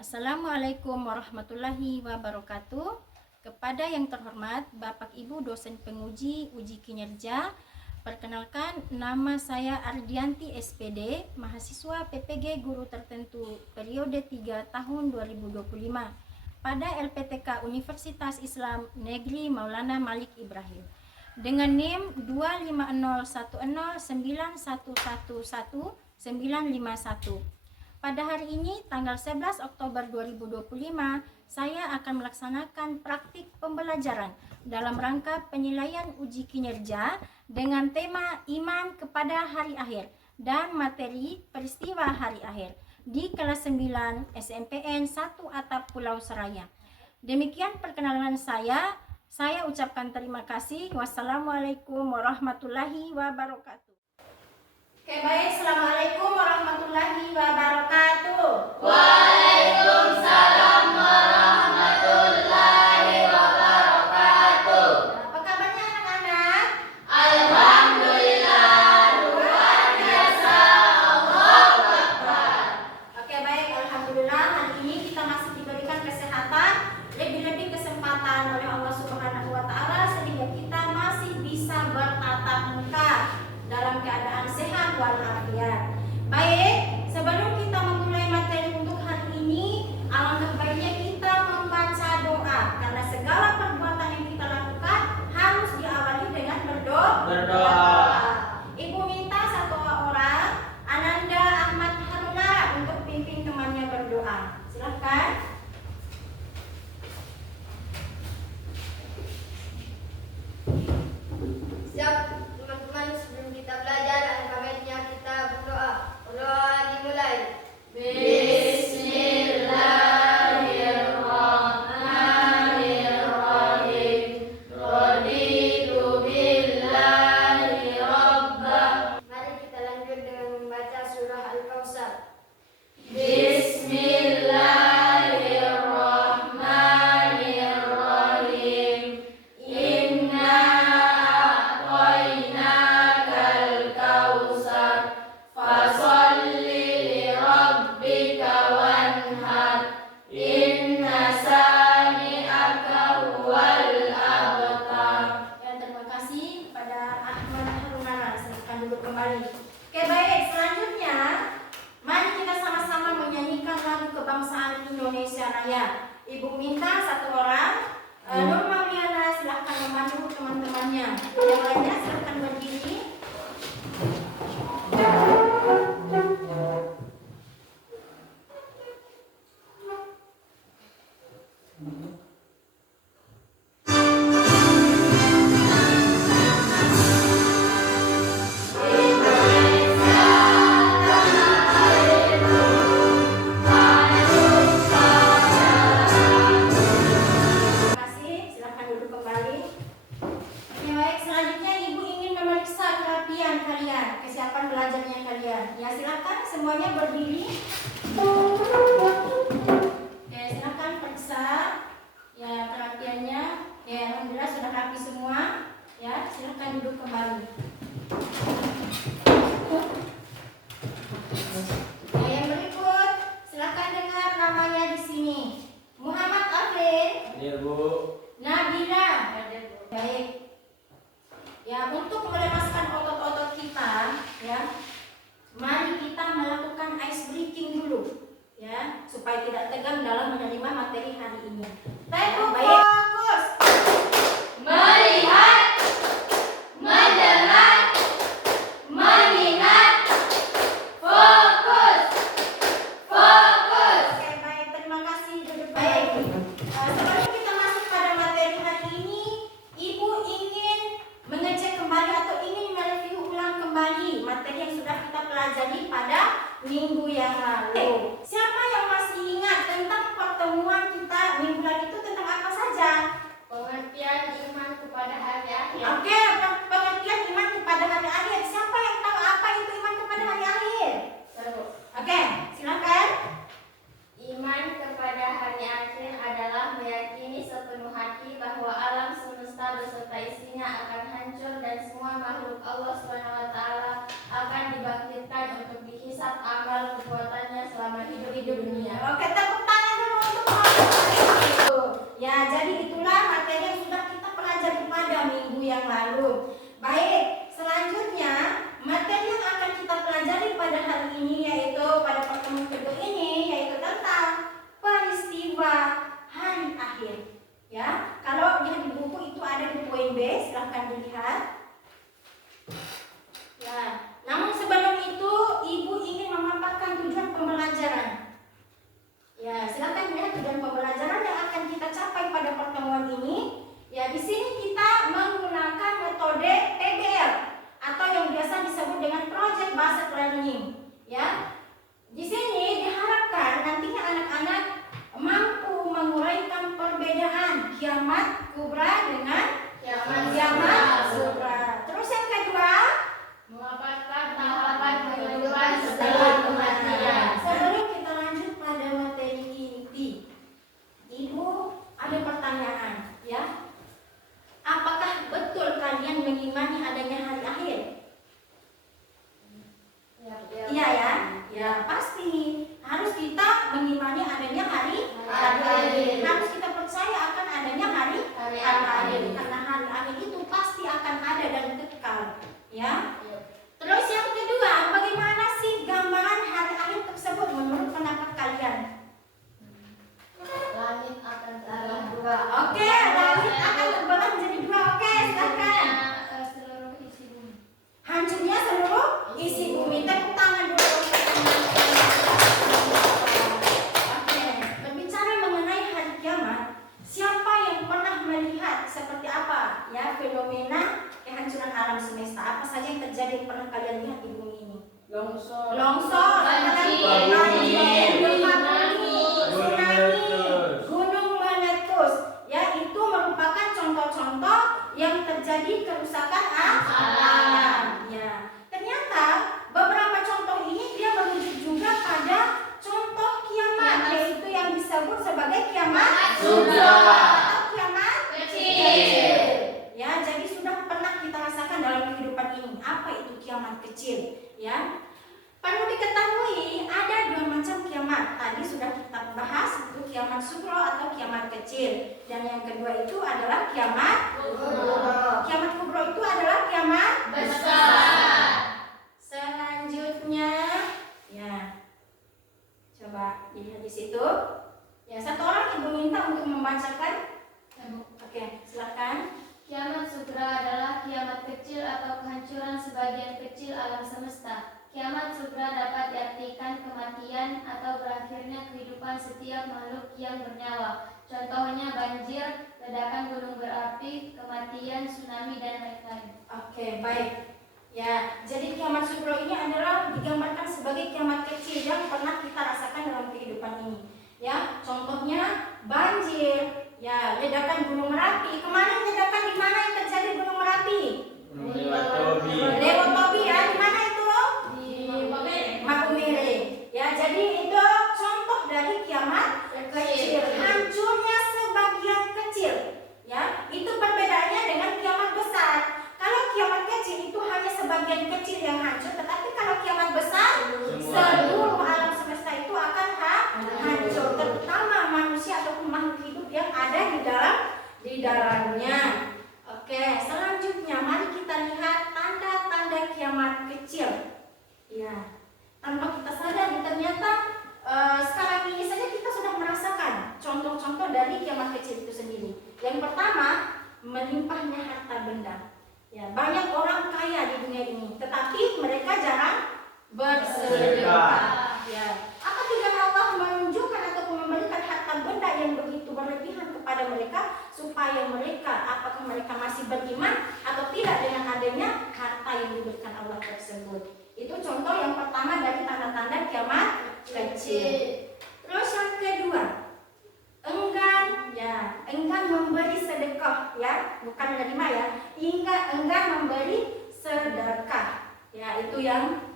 Assalamualaikum warahmatullahi wabarakatuh. Kepada yang terhormat Bapak Ibu dosen penguji uji kinerja, perkenalkan nama saya Ardianti SPD, mahasiswa PPG Guru Tertentu periode 3 tahun 2025 pada LPTK Universitas Islam Negeri Maulana Malik Ibrahim dengan NIM 25091111191. Pada hari ini, tanggal 11 Oktober 2025, saya akan melaksanakan praktik pembelajaran dalam rangka penilaian uji kinerja dengan tema Iman kepada Hari Akhir dan materi peristiwa hari akhir di kelas 9 SMPN 1 Atap Pulau Seraya. Demikian perkenalan saya ucapkan terima kasih. Wassalamualaikum warahmatullahi wabarakatuh. Oke, baik. Assalamualaikum warahmatullahi wabarakatuh. Waalaikumsalam warahmatullahi wabarakatuh. Apa kabarnya anak-anak? Alhamdulillah, luar biasa. Allahu Akbar. Oke, baik. Alhamdulillah, hari ini kita masih diberikan kesehatan, lebih-lebih kesempatan oleh Allah Subhanahu wa Ta'ala sehingga kita masih bisa bertatap muka dalam keadaan sehat walafiat. Baik, sebelum kita memulai materi untuk hari ini, alangkah baiknya kita membaca doa karena segala perbuatan yang kita lakukan harus diawali dengan berdoa. Ibu minta satu orang, Ananda Ahmad Harunara, untuk pimpin temannya berdoa. Silahkan. Siap teman-teman, sebelum kita belajar, alangkah baiknya kita berdoa. Berdoa dimulai. Bismillahirrahmanirrahim. Raditu billahi rabbah. Mari kita lanjut dengan membaca surah Al-Kautsar. Bismillahirrahmanirrahim. Inna a'tainakal kautsar fasholli lirabbika wanhar. Inna sani'aka huwal abtar. Ya, terima kasih kepada Ahmad Harunara. Silakan duduk kembali. Oke, baik. Selanjutnya, mari kita sama-sama menyanyikan lagu kebangsaan Indonesia Raya. Ibu minta satu orang, Nur Mauliana, silahkan memandu teman-temannya. Yang lainnya silahkan berdiri. Terima kasih, silahkan duduk kembali. Ya, baik, selanjutnya Ibu ingin memeriksa kerapian kalian, kesiapan belajarnya kalian. Ya, silakan semuanya berdiri. Oke, silakan periksa ya kerapiannya. Ya, alhamdulillah sudah rapi semua. Ya, silakan duduk kembali. Ya, yang berikut, silakan dengar namanya di sini. Muhammad Afrin. Hadir, Bu. Nabila. Baik. Ya, untuk melemaskan otot-otot kita, ya, mari kita melakukan ice breaking dulu, ya, supaya tidak tegang dalam menerima materi hari ini. Baik, fokus. Melihat, mendengar, mengingat. Fokus. Fokus. Oke, baik, terima kasih. Duduk baik. Sebelum kita masuk pada materi hari ini, Ibu ingin mengecek kembali atau ingin mereview ulang kembali materi yang sudah kita pelajari pada minggu yang lalu. Siapa yang masih ingat tentang pertemuan kita minggu lalu itu tentang apa sebagai kiamat Kubra atau kiamat kecil. Ya, jadi sudah pernah kita rasakan dalam kehidupan ini. Apa itu kiamat kecil? Ya, perlu diketahui ada dua macam kiamat. Tadi sudah kita bahas, itu kiamat sugro atau kiamat kecil. Dan yang kedua itu adalah kiamat kubro. Kiamat kubro itu adalah kiamat Besar. Selanjutnya, ya, coba dilihat di situ. Ya, satu orang ibu minta untuk membacakan. Oke, silakan. Kiamat sugra adalah kiamat kecil atau kehancuran sebagian kecil alam semesta. Kiamat sugra dapat diartikan kematian atau berakhirnya kehidupan setiap makhluk yang bernyawa. Contohnya banjir, ledakan gunung berapi, kematian, tsunami, dan lain-lain. Oke, baik. Ya, jadi kiamat sugro ini adalah digambarkan sebagai kiamat kecil yang pernah kita rasakan dalam kehidupan ini. Ya, contohnya banjir, ya, ledakan gunung Merapi. Kemarin ledakan di mana yang terjadi gunung Merapi? Lewotobi, ya, di mana itu? Di Makumere. Ya, jadi itu contoh dari kiamat kecil. Hancurnya sebagian kecil. Ya, itu perbedaannya dengan kiamat besar. Kalau kiamat kecil itu hanya sebagian kecil yang hancur, tetapi kalau kiamat besar seluruh alam semesta itu akan hancur, terutama manusia ataupun makhluk hidup yang ada di dalamnya. Oke, selanjutnya mari kita lihat tanda-tanda kiamat kecil. Ya, tanpa kita sadari ternyata sekarang ini saja kita sudah merasakan contoh-contoh dari kiamat kecil itu sendiri. Yang pertama, melimpahnya harta benda. Ya, banyak orang kaya di dunia ini, tetapi mereka jarang bersedekah. Ya, apa tujuan Allah menunjukkan ataupun memberikan harta benda yang begitu berlebihan kepada mereka supaya mereka, apakah mereka masih beriman atau tidak dengan adanya harta yang diberikan Allah tersebut. Itu contoh yang pertama dari tanda-tanda kiamat kecil. Terus yang kedua, enggan memberi sedekah, ya, bukan menerima, ya, enggan memberi sedekah, ya, itu yang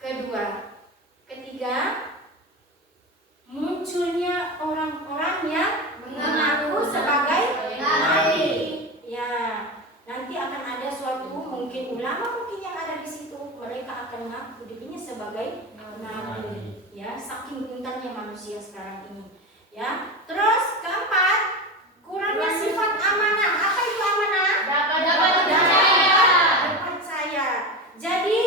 kedua. Ketiga, munculnya orang-orang yang mengaku sebagai nabi. Ya, nanti akan ada suatu mungkin ulama mungkin yang ada di situ, mereka akan mengaku dirinya sebagai nabi. Ya, saking pintarnya manusia sekarang ini. Ya, terus keempat, kurangnya sifat amanah. Apa itu amanah? Dapat Percaya. Jadi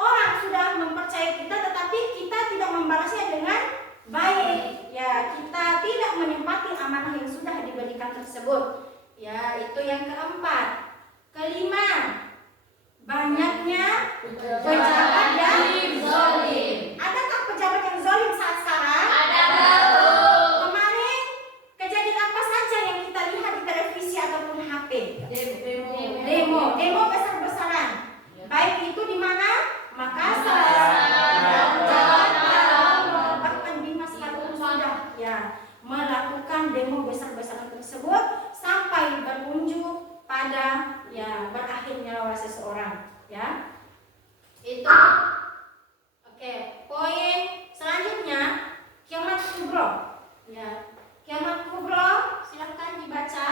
orang sudah mempercayai kita, tetapi kita tidak membalasnya dengan baik. Ya, kita tidak menempati amanah yang sudah diberikan tersebut. Ya, itu yang keempat. Kelima, banyaknya pejabat yang zalim. Adakah pejabat yang zalim saat sekarang? Kemarin kejadian apa saja yang kita lihat di televisi ataupun HP? Demo besar-besaran. Baik itu di mana? Makassar, Jakarta, bahkan Dimas Kalung sudah, ya, melakukan demo besar-besaran tersebut sampai berujung pada, ya, berakhirnya nyawa seseorang, ya. Itu. Oke, poin selanjutnya kiamat kubro. Ya, kiamat kubro silakan dibaca.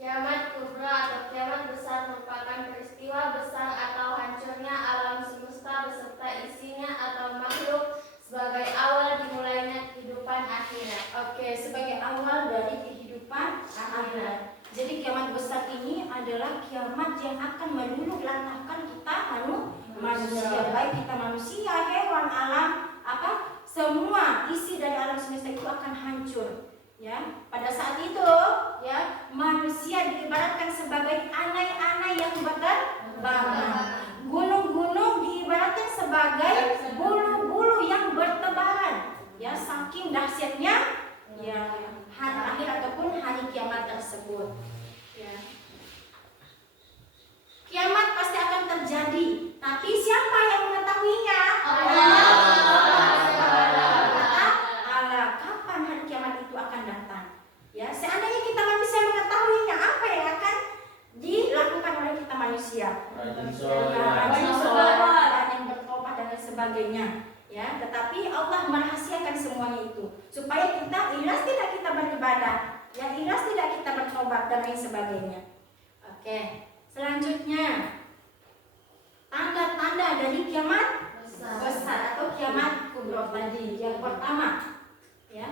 Kiamat kubra atau kiamat besar merupakan peristiwa besar atau hancurnya alam semesta beserta isinya atau makhluk sebagai awal dimulainya kehidupan akhirat. Oke, sebagai awal dari kehidupan akhirat. Jadi kiamat besar ini adalah kiamat yang akan meluluh lantahkan kita manusia, baik kita manusia, hewan, alam, semua isi dari alam semesta itu akan hancur. Ya, pada saat itu, ya, manusia diibaratkan sebagai anai-anai yang berterbangan. Gunung-gunung diibaratkan sebagai bulu-bulu yang bertebaran. Ya, saking dahsyatnya, ya, hari akhir ataupun hari kiamat tersebut. Ya. Kiamat pasti akan terjadi, tapi siapa yang mengetahuinya? Allah. Kapan hari kiamat itu akan datang? Ya, seandainya kita manusia mengetahuinya, apa yang akan dilakukan oleh kita manusia? Rajin sholat dan yang bertobat dan lain sebagainya. Ya, tetapi Allah merahasiakan semuanya itu supaya kita Yang ikhlas tidak kita bertobat dan lain sebagainya. Oke, selanjutnya tanda-tanda dari kiamat besar atau kiamat kubro tadi. Yang pertama, ya,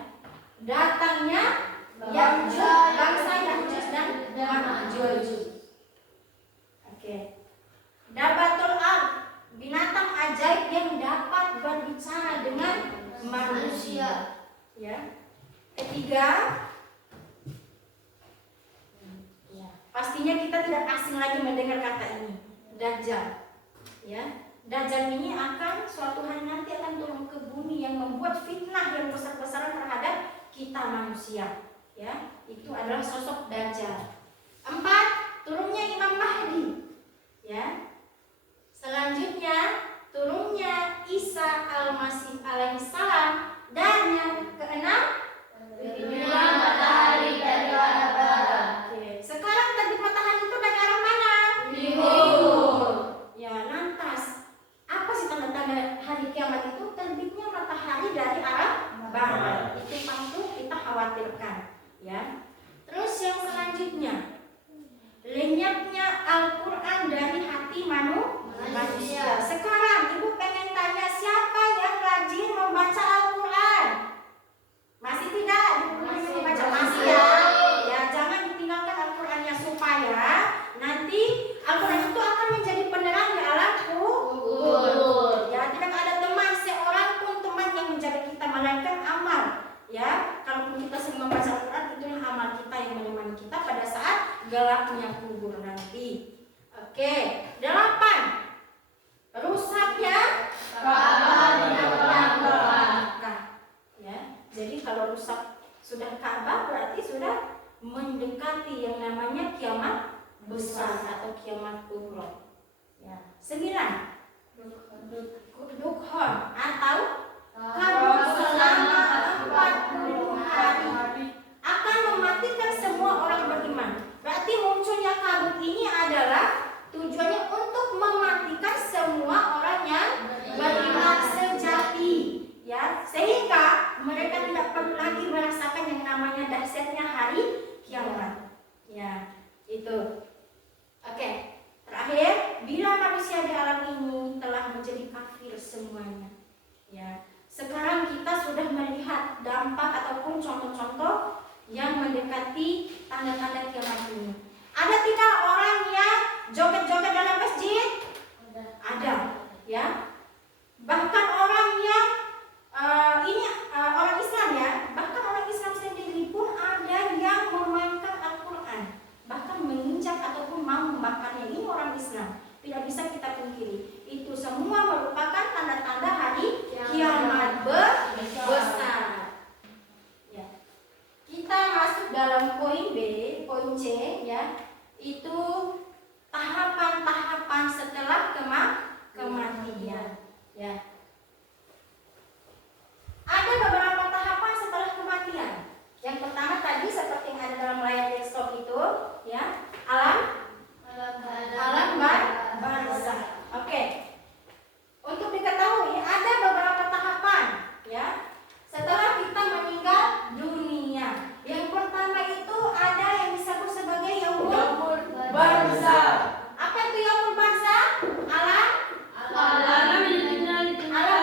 datangnya bangsa Ya'juj dan Ma'juj. Oke. Dabatul Ard, binatang ajaib yang dapat berbicara dengan manusia. Ya. Ketiga, pastinya kita tidak asing lagi mendengar kata ini, Dajjal. Ya. Dajjal ini akan suatu hari nanti akan turun ke bumi yang membuat fitnah yang besar-besaran terhadap kita manusia. Ya, itu adalah sosok Dajjal. 4, turunnya Imam Mahdi. Ya. Selanjutnya turunnya Isa Al-Masih alaihissalam. Dan yang keenam, terbitnya matahari dari arah barat. oke. Sekarang terbit matahari itu dari arah mana? Timur. Ya, lantas apa sih tanda-tanda hari kiamat itu? Terbitnya matahari dari arah barat. Itu patut kita khawatirkan, ya. Terus yang selanjutnya, lenyapnya Al-Quran dari hati manusia. Sekarang ibu pengen tanya, siapa yang rajin membaca Al-Quran? Masih tidak? Masih membaca? Masih ya? Ya, jangan ditinggalkan Al-Qurannya supaya nanti Al-Quran itu akan menjadi penerang di alam kubur. Ya, tidak ada teman seorang pun teman yang menjaga kita melainkan amal. Ya, kalaupun kita sering membaca Al-Quran, itulah amal kita yang menemani kita pada saat gelapnya kubur nanti. Oke, 8. Rusaknya Ka'bah. Ya, jadi kalau rusak sudah Ka'bah berarti sudah mendekati yang namanya kiamat besar atau kiamat kubra. Ya. 9. Dukhon atau kabut selama 40 hari akan mematikan semua orang beriman. Berarti munculnya kabut ini adalah tujuannya untuk mematikan semua orang yang beriman sejati, ya, sehingga mereka tidak perlu lagi merasakan yang namanya dahsyatnya hari kiamat. Ya, itu. Oke, terakhir, bila manusia di alam ini telah menjadi kafir semuanya, ya, sekarang kita sudah melihat dampak ataupun contoh-contoh yang mendekati tanda-tanda kiamat ini. Ada tidak orang yang joget-joget dalam masjid? Ada, ya. Bahkan orang yang orang Islam, ya. Bahkan orang Islam sendiri pun ada yang memainkan Al-Quran, bahkan menginjak ataupun mau membakarnya. Ini orang Islam, tidak bisa kita pungkiri. Itu semua merupakan tanda-tanda hari kiamat besar. Ya. Kita masuk dalam poin B, poin C, ya. Itu tahapan-tahapan setelah kematian, ya. Ada beberapa tahapan setelah kematian. Yang pertama tadi seperti yang ada dalam layar desktop itu, ya, alam barzakh. Oke. Untuk diketahui ada beberapa tahapan, ya, setelah kita meninggal dunia. Yang pertama itu ada yang disebut sebagai yaumul barzakh. Apa itu yaumul barzakh? Alam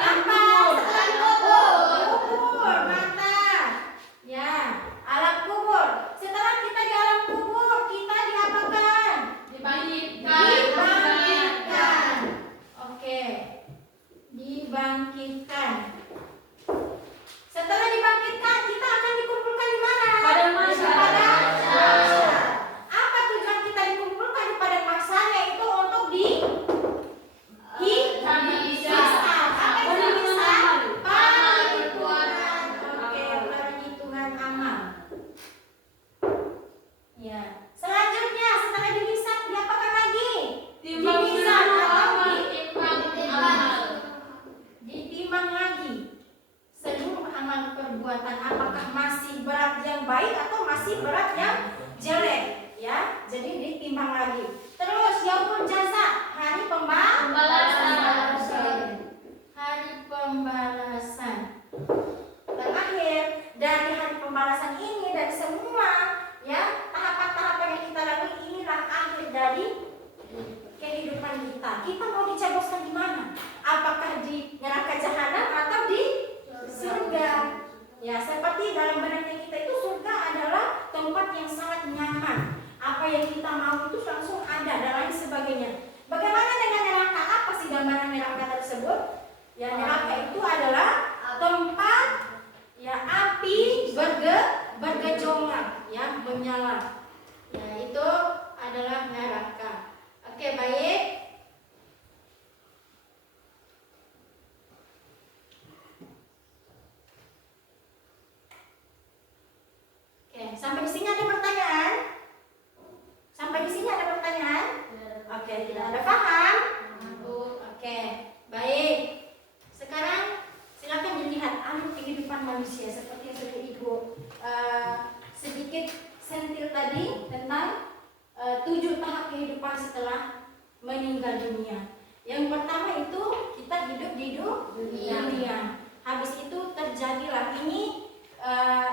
apa? Setelah kubur, mantap. Ya, alam kubur. Setelah kita di alam kubur, kita diapakan? Dibangkitkan. Oke. Dibangkitkan. Setelah dibangkitkan, kita akan dikumpulkan di mana? Pada mahsyar. Pada mahsyar. Apa tujuan kita dikumpulkan di padang mahsyar? Yaitu untuk dihisab. Apa itu dihisab? Perhitungan. Oke, perhitungan amal. Ya. Selanjutnya, setelah dihisab, diapakan lagi? Dihisab atau ditimbang lagi seluruh amal perbuatan, apakah masih berat yang baik atau masih berat yang jelek, ya. Jadi ditimbang lagi. Terus yaumul jaza, hari pembalasan. Hari pembalasan. Terakhir, dari hari pembalasan ini, dari semua berarti dalam benaknya kita itu surga adalah tempat yang sangat nyaman. Apa yang kita mau itu langsung ada dan lain sebagainya. Bagaimana dengan neraka? Apa sih gambaran neraka tersebut? Ya, neraka itu adalah tempat ya api bergejolak, ya menyala. Ya, itu adalah neraka. Oke, baik. Oke, sampai di sini ada pertanyaan? Sampai di sini ada pertanyaan? Oke, tidak ada paham? Oke, baik. Sekarang silakan dilihat alur kehidupan manusia seperti yang sudah Ibu sedikit sentil tadi tentang 7 tahap kehidupan setelah meninggal dunia. Yang pertama itu kita hidup di dunia. Habis itu terjadilah ini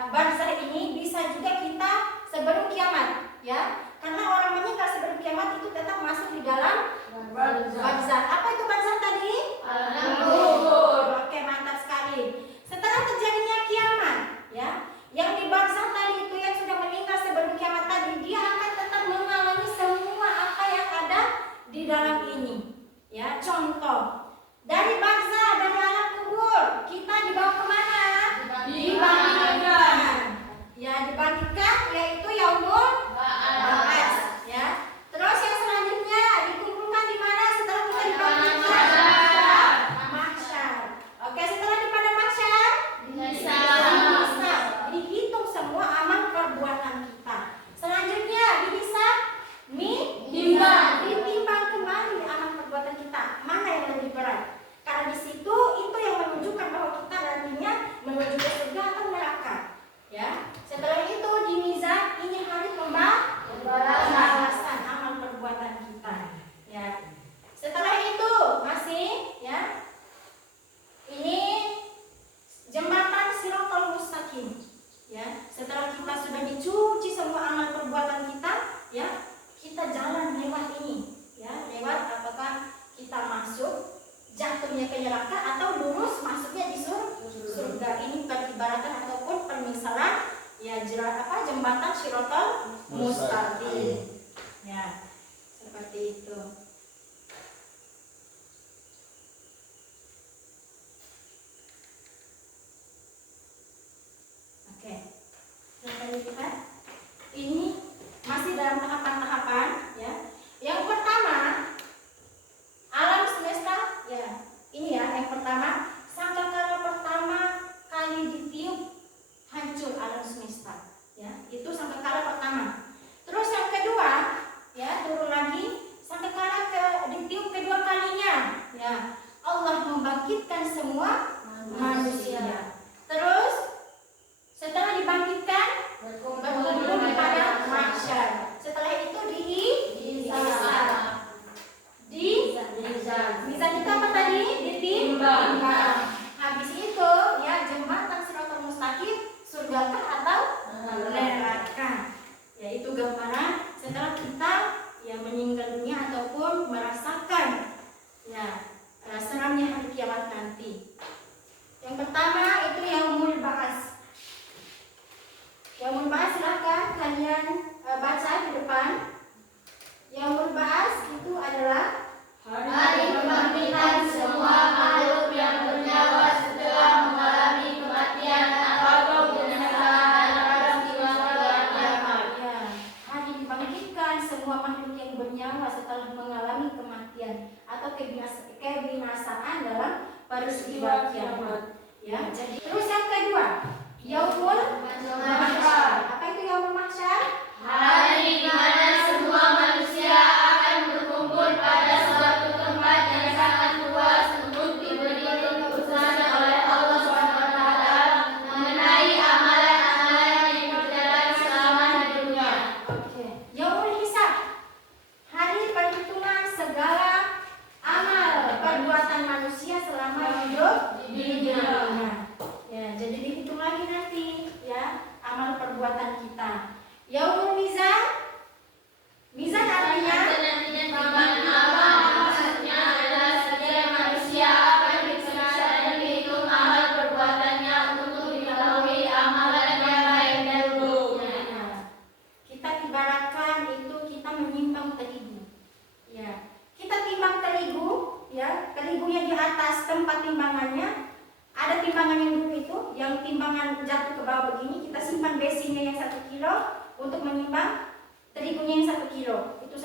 barzah ini bisa juga kita sebelum kiamat, ya. Karena orang meninggal sebelum kiamat itu tetap masuk di dalam barzah. Apa itu barzah tadi? Alam kubur. Oke, mantap sekali. Setelah terjadinya kiamat, ya, yang di barzah tadi itu yang sudah meninggal sebelum kiamat tadi, dia akan tetap mengalami semua apa yang ada di dalam ini. Ya, contoh dari barzah, dari alam kubur, kita dibawa kemana? Dibangkitkan. Ya, dibangkitkan yaitu yaumul ba'ats. Ya. Terus yang selanjutnya dikumpulkan di mana setelah kita dibangkitkan? Mahsyar. Oke, setelah di pada mahsyar bisa dihitung semua amal perbuatan kita. Selanjutnya dihisab, ditimbang kembali amal perbuatan kita. Mana yang lebih berat? Karena di situ itu yang menunjukkan bahwa kita nantinya menuju ke surga atau neraka. Ya. Setelah itu di mizan, ini hari pembalasan amal perbuatan kita. Ya. Setelah itu masih, ya, ini jembatan Shiratal Mustaqim. Ya. Setelah kita sudah dicuci semua amal perbuatan kita, ya, kita jalan lewat ini. Ya, lewat apakah kita masuk jatuhnya ke neraka atau lurus masuknya di surga. Ini peribaratan ataupun permisalan, ya, jembatan Shiratal Mustaqim. Ya, seperti itu. Oke, silakan dilihat. Ini masih dalam tahapan-tahapan, ya. Yang pertama, alam semesta, ya. Ini ya, yang pertama, sangkakala pertama kali ditiup hancur alam semesta, ya. Itu sangkakala pertama. Terus yang kedua, ya, turun lagi sangkakala ditiup kedua kalinya, ya. Allah membangkitkan semua manusia. Terus setelah dibangkitkan berkumpul pada mahsyar. Setelah itu dihisab. Mizan kita apa tadi? Ditimbang. Habis itu, ya, jembatan Shiratal Mustaqim, surga atau neraka. Yaitu gambaran setelah kita, ya, meninggal dunia ataupun merasakan, ya, seramnya hari kiamat nanti. Yang pertama itu yaumul ba'ats. Yaumul ba'ats, silahkan kalian baca di depan. Yaumul ba'ats itu adalah Hari kebangkitan semua makhluk yang bernyawa setelah mengalami kematian atau binasaan dalam peristiwa kiamat. Ya, hari dibangkitkan semua makhluk yang bernyawa setelah mengalami kematian atau kebinasaan dalam peristiwa kiamat. Ya, jadi terus yang kedua, yaumul mahsyar. Apa itu yaumul mahsyar? Hari di mana semua manusia akan berkumpul pada suatu tempat yang sangat luas untuk diberi keputusan oleh Allah SWT mengenai amalan-amalan yang berjalan selama hidupnya. Oke. Yaumul hisab. Hari perhitungan segala amal perbuatan manusia selama hidup di dunia. Ya, jadi dihitung lagi nanti, ya, amal perbuatan kita. Yaumul mizan. Mizan artinya Timbangan amal maksudnya adalah setiap manusia akan diperiksa dan dihitung amal perbuatannya untuk diketahui amalan ke bawah begini, kita simpan besinya yang 1 kilo untuk menimbang terigunya yang 1 kilo. Itu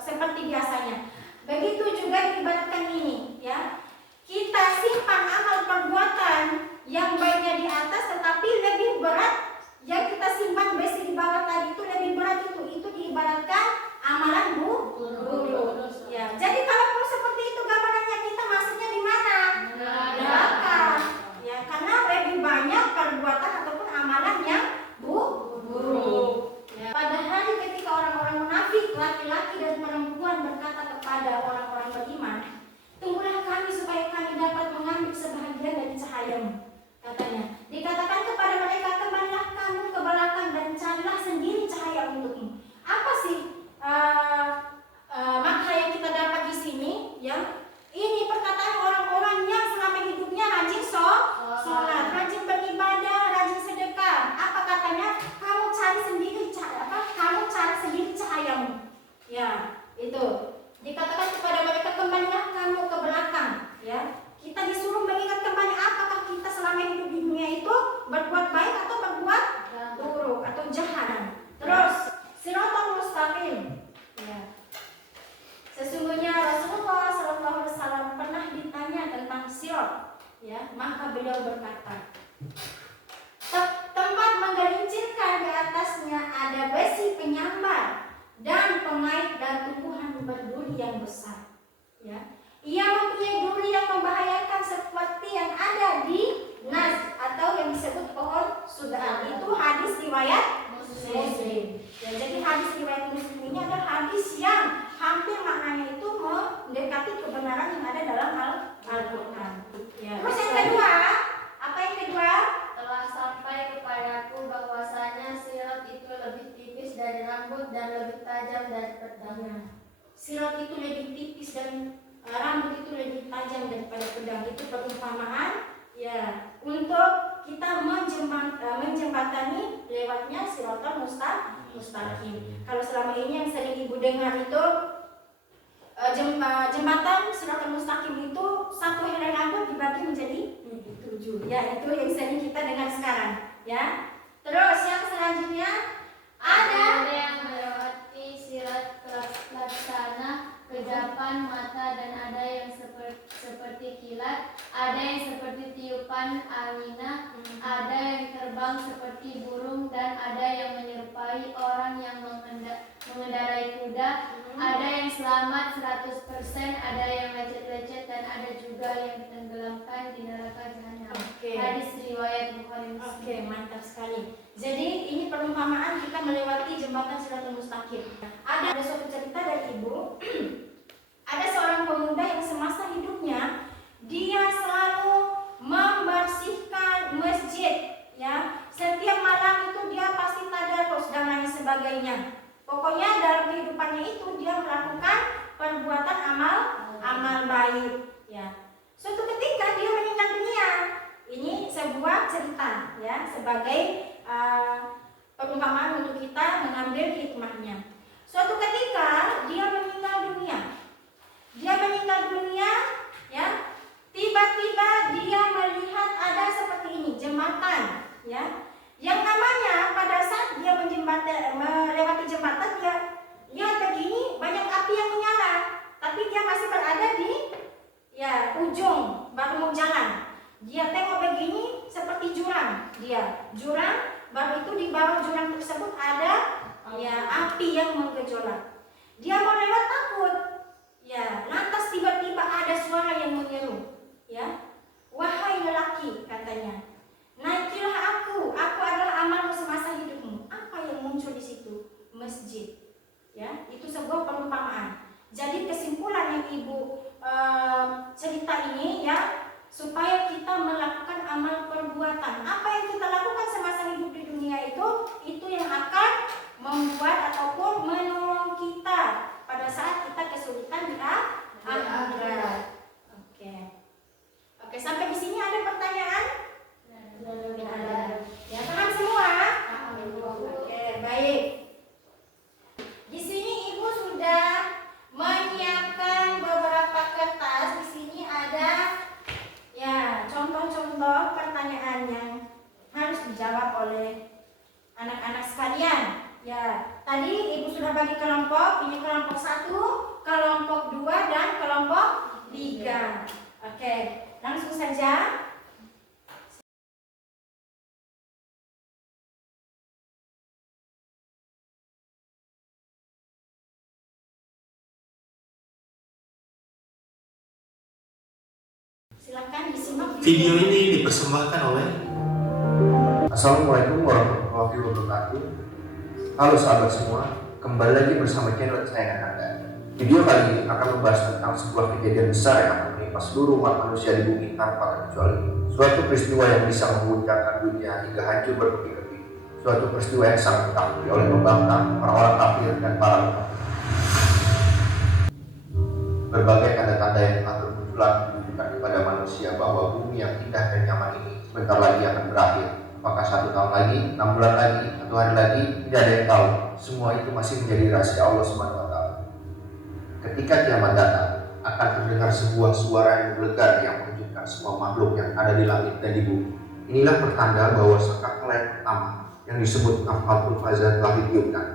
seperti biasanya. Begitu juga diibaratkan ini, ya. Kita simpan amal perbuatan yang baiknya di atas, tetapi lebih berat yang kita simpan besi di bawah tadi itu lebih berat itu diibaratkan amalan buruk. Ya, jadi kalau seperti itu gambarannya kita masuknya di mana? Neraka. Ya, karena lebih banyak perbuatan ataupun amalan yang buruk. Ya. Pada hari ketika orang-orang munafik, laki-laki dan perempuan berkata kepada orang-orang beriman, tunggulah kami supaya kami dapat mengambil sebahagian dari cahayamu. Katanya, dikatakan kepada mereka, kembalilah kamu ke belakang dan carilah sendiri cahaya untukmu. Apa sih makna yang kita dapat di sini? Ya, ini perkataan orang-orang yang selama hidupnya rajin sholat, rajin beribadah, rajin sedekah. Apa katanya? Kamu cari sendiri cahayamu. Ya, itu. Dikatakan kepada mereka, kembalilah kamu ke belakang. Ya, kita disuruh mengingat kembali apakah kita selama hidup di dunia itu berbuat baik atau berbuat buruk atau jahat. Terus Siratal Mustaqim. Ya. Sesungguhnya Rasulullah SAW pernah ditanya tentang sirat, ya, maka beliau berkata, tempat menggelincirkan di atasnya ada besi penyambar dan pengait dan tumbuhan berduri yang besar. Ya. Ia mempunyai duri yang membahayakan seperti yang ada di Nas atau yang disebut pohon sudah. Itu hadis riwayat Muslim. Ya, jadi hadis riwayat Muslim ini adalah hadis yang hampir maknanya itu mendekati kebenaran yang ada dalam Al-Quran. Ya. Terus yang kedua, apa yang kedua? Telah sampai kepadaku bahwasanya sirat itu lebih tipis dari rambut dan lebih tajam dari pedang. Sirat itu lebih tipis dan rambut itu lebih tajam daripada pedang. Itu perumpamaan, ya, untuk kita menjembatani lewatnya Siratal Mustaqim. Kalau selama ini yang sering ibu dengar itu jembatan Siratal Mustaqim itu satu helai rambut dibagi menjadi 7. Ya, itu yang sering kita dengar sekarang. Ya. Terus yang selanjutnya ada yang melewati sirat laksana kejapan mata dan ada yang seperti kilat, ada yang seperti tiupan angina, ada yang terbang seperti burung dan ada yang menyerupai orang yang mengendarai kuda, ada yang selamat 100%, ada yang lecet-lecet dan ada juga yang ditenggelamkan di neraka jahanam. Hadis riwayat Bukhari Muslim. Oke, mantap sekali. Jadi ini perumpamaan kita melewati jembatan Siratal Mustaqim. Ada suatu cerita dari ibu. Ada seorang pemuda yang semasa hidupnya dia selalu membersihkan masjid, ya. Setiap malam itu dia pasti tadarus dan lain sebagainya. Pokoknya dalam kehidupannya itu dia melakukan perbuatan amal baik, ya. Suatu ketika dia meninggal dunia. Ini sebuah cerita, ya, sebagai perumpamaan untuk kita mengambil hikmahnya. Suatu ketika dia meninggal dunia. Ya. Tiba-tiba dia melihat ada seperti ini jembatan, ya. Yang namanya pada saat dia melewati jembatan dia lihat begini banyak api yang menyala, tapi dia masih berada di ujung baru mau jalan. Dia tengok begini seperti jurang. Baru itu di bawah jurang tersebut ada api yang menggejolak. Dia mau lewat takut. Ya, lantas tiba-tiba ada suara yang menyeru. Ya, wahai lelaki, katanya, naikilah aku adalah amalmu semasa hidupmu. Apa yang muncul di situ? Masjid. Ya, itu sebuah perumpamaan. Jadi kesimpulan yang ibu cerita ini, ya, supaya kita melakukan amal perbuatan. Apa yang kita lakukan semasa hidup di dunia itu yang akan membuat ataupun menolong kita pada saat kita kesulitan di akhirat. Oke, sampai di sini ada pertanyaan? Ada. Ya, paham semua? Oke, baik. Di sini ibu sudah menyiapkan beberapa kertas. Di sini ada contoh-contoh pertanyaan yang harus oleh anak-anak sekalian. Ya, tadi Ibu sudah bagi kelompok, ini kelompok 1, kelompok 2, dan kelompok 3. Oke, langsung saja. Silakan disimak Video ini dipersembahkan oleh Assalamualaikum warahmatullahi wabarakatuh. Halo sahabat semua, kembali lagi bersama channel kesayangan Anda. Video kali ini akan membahas tentang sebuah kejadian besar yang akan menimpa seluruh umat manusia di bumi tanpa terkecuali. Suatu peristiwa yang bisa mengguncangkan dunia hingga hancur berkeping-keping. Suatu peristiwa yang sangat ditakuti oleh pembangkang, orang-orang kafir, dan para umat. Berbagai tanda-tanda yang telah bermunculan menunjukkan kepada manusia bahwa bumi yang indah dan nyaman ini sebentar lagi akan berakhir. Apakah 1 tahun lagi, 6 bulan lagi, 1 hari lagi, tidak ada yang tahu. Semua itu masih menjadi rahasia Allah SWT. Ketika kiamat datang, akan terdengar sebuah suara yang menggelegar yang mengejutkan semua makhluk yang ada di langit dan di bumi. Inilah pertanda bahwa sangkakala yang pertama yang disebut nafhatul fazah telah ditiupkan.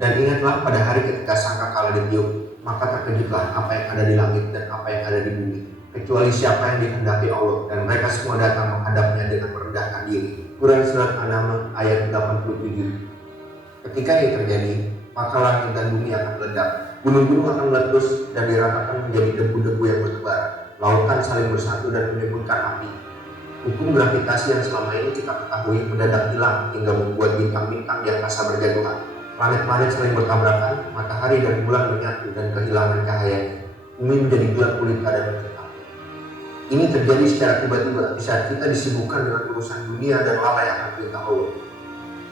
Dan ingatlah pada hari ketika sangkakala ditiup, maka terkejutlah apa yang ada di langit dan apa yang ada di bumi, kecuali siapa yang dikehendaki Allah, dan mereka semua datang menghadapnya dengan merendahkan diri. Quran Surat An-Naml ayat 87. Ketika ini terjadi, maka langit dan bumi akan meledak, gunung-gunung akan meletus dan diratakan menjadi debu-debu yang bertebar, lautan saling bersatu dan menimbulkan api. Hukum gravitasi yang selama ini kita ketahui mendadak hilang hingga membuat bintang-bintang di angkasa berjatuhan. Planet-planet saling bertabrakan, matahari dan bulan menyatu dan kehilangan cahayanya. Bumi menjadi gelap gulita dan mencekam. Ini terjadi secara tiba-tiba di saat kita disibukkan dengan urusan dunia dan lalai akan perintah Allah.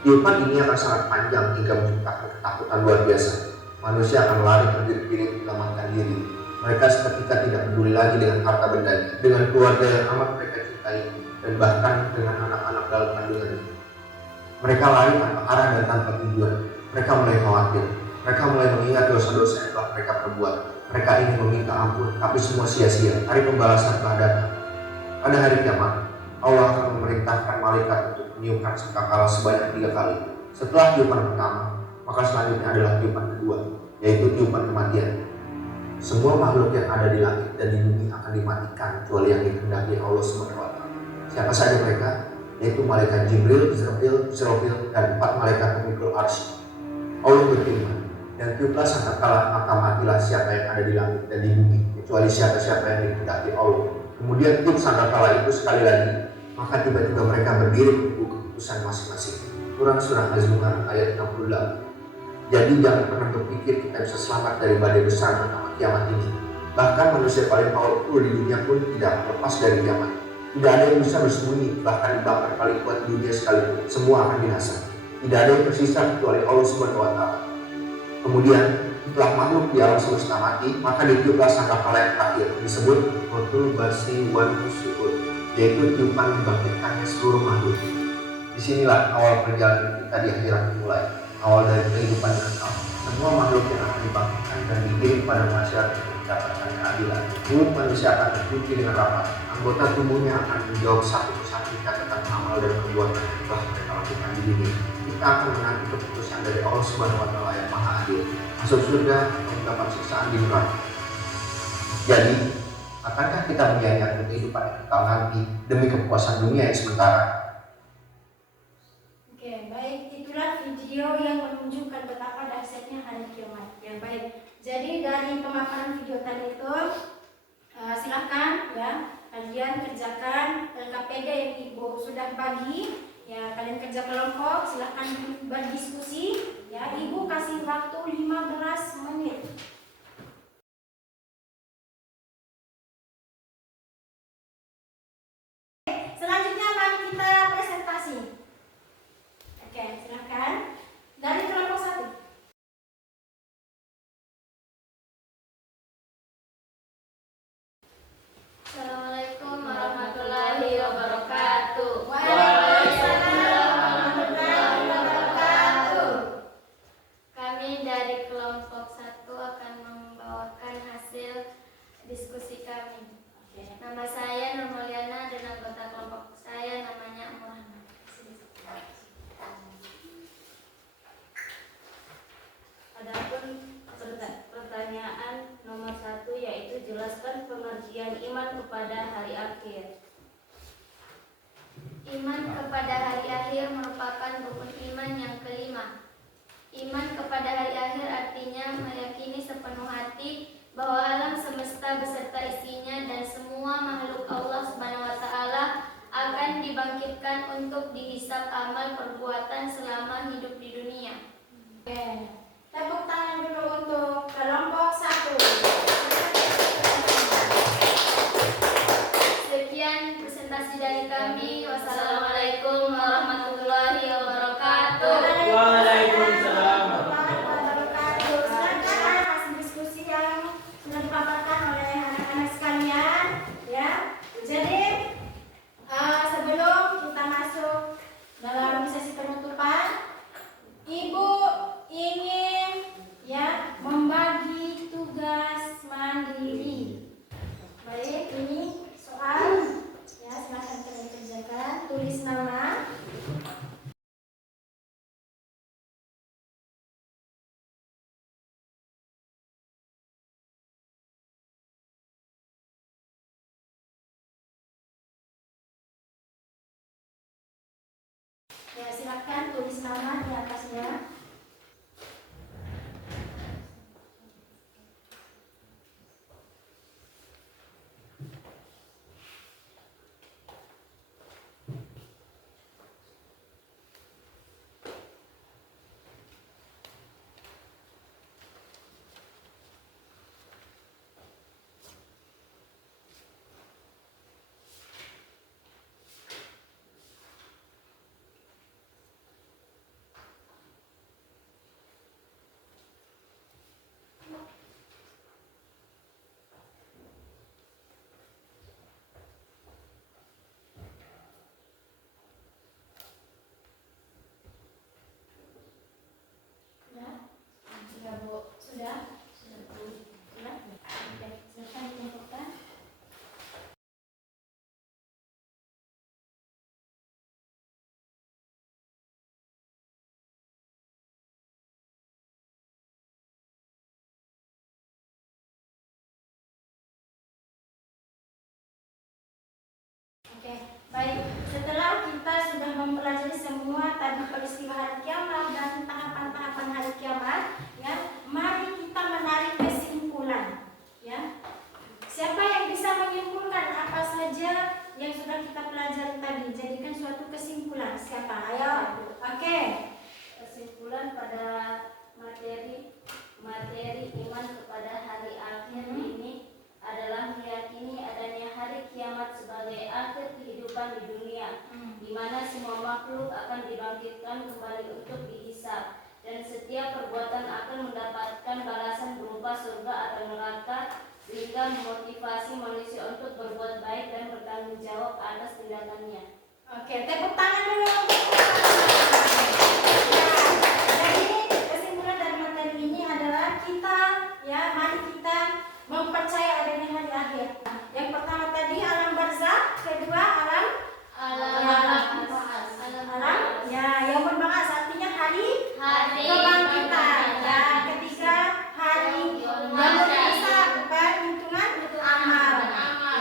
Tiupan ini akan sangat panjang hingga menciptakan ketakutan luar biasa. Manusia akan lari terbirit-birit menyelamatkan diri. Mereka seketika tidak peduli lagi dengan harta bendanya, dengan keluarga yang amat mereka cintai, dan bahkan dengan anak-anak dalam kandungannya. Mereka lari tanpa arah dan tanpa tujuan. Mereka mulai khawatir. Mereka mulai mengingat dosa-dosa yang telah mereka perbuat. Mereka ingin meminta ampun, tapi semua sia-sia. Hari pembalasan telah datang. Pada hari kiamat, Allah akan memerintahkan malaikat untuk meniupkan sangkakala sebanyak 3 kali. Setelah tiupan pertama, maka selanjutnya adalah tiupan kedua, yaitu tiupan kematian. Semua makhluk yang ada di langit dan di bumi akan dimatikan kecuali yang dikehendaki Allah SWT. Siapa saja mereka? Yaitu malaikat Jibril, Israfil, dan 4 malaikat pemikul arsy. Allah berfirman, dan tiuplah sangkakala, maka matilah siapa yang ada di langit dan di bumi, kecuali siapa-siapa yang dikehendaki Allah. Kemudian tiup sangkakala itu sekali lagi, maka tiba-tiba mereka berdiri menunggu keputusan masing-masing. Quran Surah Az-Zumar ayat 68. Jadi jangan pernah berpikir kita bisa selamat dari badai besar bernama kiamat ini. Bahkan manusia paling powerful di dunia pun tidak lepas dari kiamat. Tidak ada yang bisa bersembunyi, bahkan dibakar paling kuat di dunia sekalipun, semua akan binasa. Tidak ada yang tersisa kecuali Allah SWT. Kemudian setelah makhluk di alam semesta mati, maka ditiuplah sangkakala yang terakhir, disebut Rotul Basi Wan Nusyur, yaitu tiupan membangkitkannya seluruh makhluk. Disinilah awal perjalanan kita di akhirat dimulai, awal dari kehidupan yang kekal. Semua makhluk yang akan dibangkitkan dan dikirim pada masyarakat untuk mendapatkan keadilan. Mulut manusia akan terkunci dengan rapat. Anggota tubuhnya akan menjawab satu persatu catatan amal dan perbuatan yang telah mereka lakukan di dunia. Kita akan menanti keputusan dari Allah SWT yang Maha Adil, masuk surga atau mendapat siksaan di neraka. Jadi, akankah kita menyayangkan kehidupan yang kekal nanti demi kepuasan dunia yang sementara? Oke, baik, itulah video yang menunjukkan betapa dahsyatnya hari kiamat. Ya, baik. Jadi dari pemaparan video tadi itu, silahkan ya kalian kerjakan LKPD yang Ibu sudah bagi. Ya, kalian kerja kelompok, silahkan berdiskusi. Ya, Ibu kasih waktu 15 menit. Selanjutnya mari kita presentasi. Oke, silahkan. Dari kelompok 1. Assalamualaikum warahmatullahi wabarakatuh. Waalaikumsalam warahmatullahi wabarakatuh. Kami dari kelompok 1 merupakan rukun iman yang kelima. Iman kepada hari akhir artinya meyakini sepenuh hati bahwa alam semesta beserta isinya dan semua makhluk Allah Subhanahu wa taala akan dibangkitkan untuk dihisab amal perbuatan selama hidup di dunia. Oke. Tepuk tangan dulu untuk kelompok 1. Sekian presentasi dari kami. Wassalamualaikum warahmatullahi wabarakatuh. Waalaikumsalam. Silakan hasil diskusi yang sudah dipaparkan oleh anak-anak sekalian, ya. Jadi sebelum kita masuk dalam sesi penutupan, Ibu ingin ya membagi tugas mandiri. Baik, ini soal ya, silakan kalian kerjakan. Tulis nama. Ya, silakan tulis nama di atasnya. Ya, sudah Bu, sudah. Sudah. Oke, silakan diinfokan. Oke, baik. Setelah kita sudah mempelajari semua tadi peristiwa hari kiamat dan tahapan-tahapan hari kiamat, ya, mari kita menarik kesimpulan. Ya, siapa yang bisa menyimpulkan apa saja yang sudah kita pelajari tadi? Jadikan suatu kesimpulan. Siapa? Ayo. Oke. Kesimpulan pada materi iman kepada hari akhir ini adalah meyakini adanya hari kiamat sebagai akhir kehidupan di dunia, di mana semua makhluk akan dibangkitkan kembali untuk dihisab, dan setiap perbuatan akan mendapatkan balasan berupa surga atau neraka, sehingga memotivasi manusia untuk berbuat baik dan bertanggung jawab atas tindakannya. Oke, tepuk tangan dulu. Jadi kesimpulan dari materi ini adalah kita, ya, mari kita mempercayai adanya hari akhir. Yang pertama tadi alam barzakh, kedua alam ya, yaumul ba'ats artinya hari kebangkitan. Ya, ketiga hari yaumul hisab, perhitungan amal.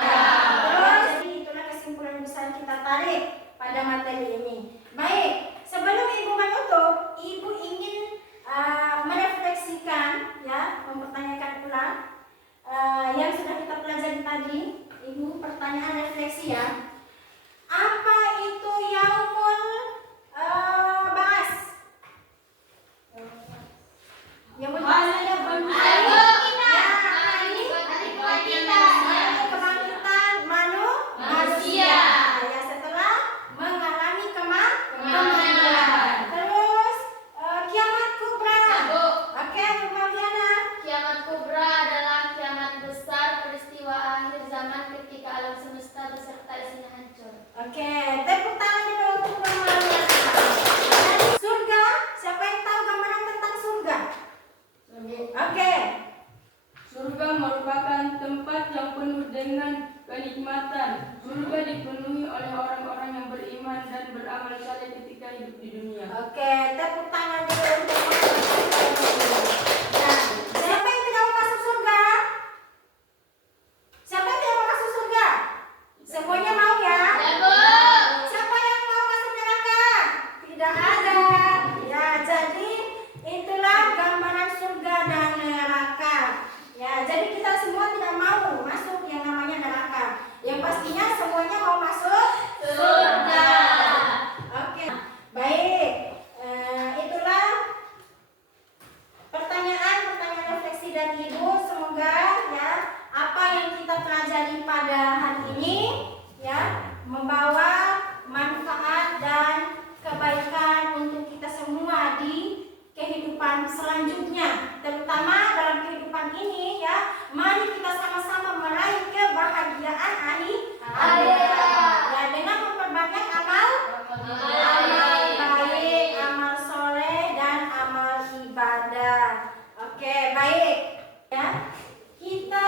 Ya, terus itulah kesimpulan besar kita tarik pada materi ini. Baik, sebelum Ibu menutup, Ibu ingin merefleksikan, ya, mempertanyakan ulang yang sudah kita pelajari tadi. Ibu, pertanyaan refleksi ya. Apa itu yaumul ba'ats? Yaumul ba'ats ada kebangkitan manusia. Ya, setelah mengalami kematian. Terus kiamat kubra. Oke, Bu Mariana. Kiamat kubra adalah kiamat besar, peristiwa akhir zaman ketika alam semesta beserta isinya hancur. Oke, tepuk tangan dulu untuk Bu Mariana. Surga, siapa yang tahu gambaran tentang surga? Oke. Surga merupakan tempat yang penuh dengan kenikmatan. Surga dipenuhi oleh orang-orang yang beriman dan beramal saleh ketika hidup di dunia. Oke, tepuk tangan dulu untuk Bu Mariana. Nah, siapa yang tidak mau masuk surga? Siapa yang tidak mau masuk surga? Semuanya mau ya? Siapa yang mau masuk neraka? Tidak ada. Baik, itulah pertanyaan refleksi dari Ibu. Semoga ya apa yang kita pelajari pada hari ini ya membawa manfaat dan kebaikan untuk kita semua di kehidupan selanjutnya, terutama dalam kehidupan ini ya. Mari kita sama-sama meraih kebahagiaan akhirat ya, dengan memperbanyak amal baik, amal soleh dan amal ibadah. Oke, baik ya. Kita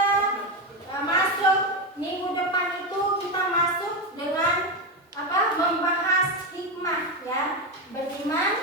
masuk minggu depan itu kita masuk dengan membahas hikmah ya, beriman